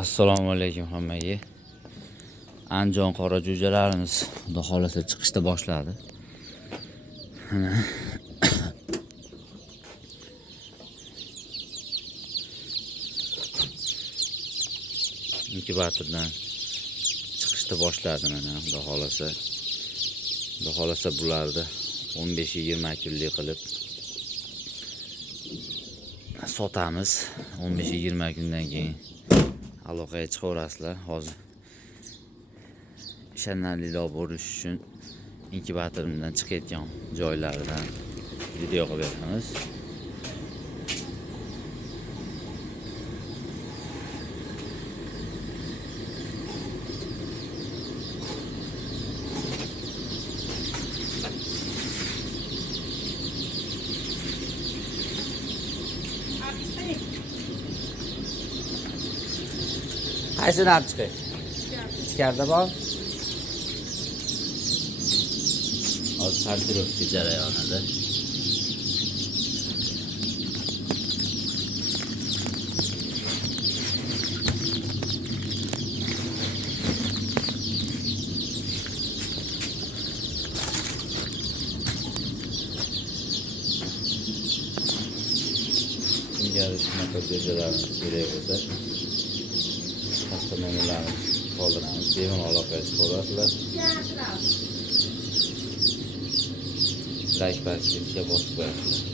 Assalomu alaykum hammaga. Andijon qora jo'jalarimiz xudo xolasa chiqishda boshladi. Mana inkubatordan chiqishda boshladi mana xudo xolasa. Xudo xolasa bularni 15-20 kunlik qilib sotamiz. 15-20 kundan keyin aloqaga chiqaverasizlar. Hozir ishonarliroq bo'lish uchun inkubatorimdan chiqayotgan joylaridan video qilib beramiz. Qaysini olib chiqay? Ichkarida bor. Hozir sortirovka jarayonida. Singari shunaqa jo'jalarni kerak bo'lsa nomerlarni qoldiramiz. Bemalol aloqaga chiqaverasizlar. Like bosib qo'yasizlar.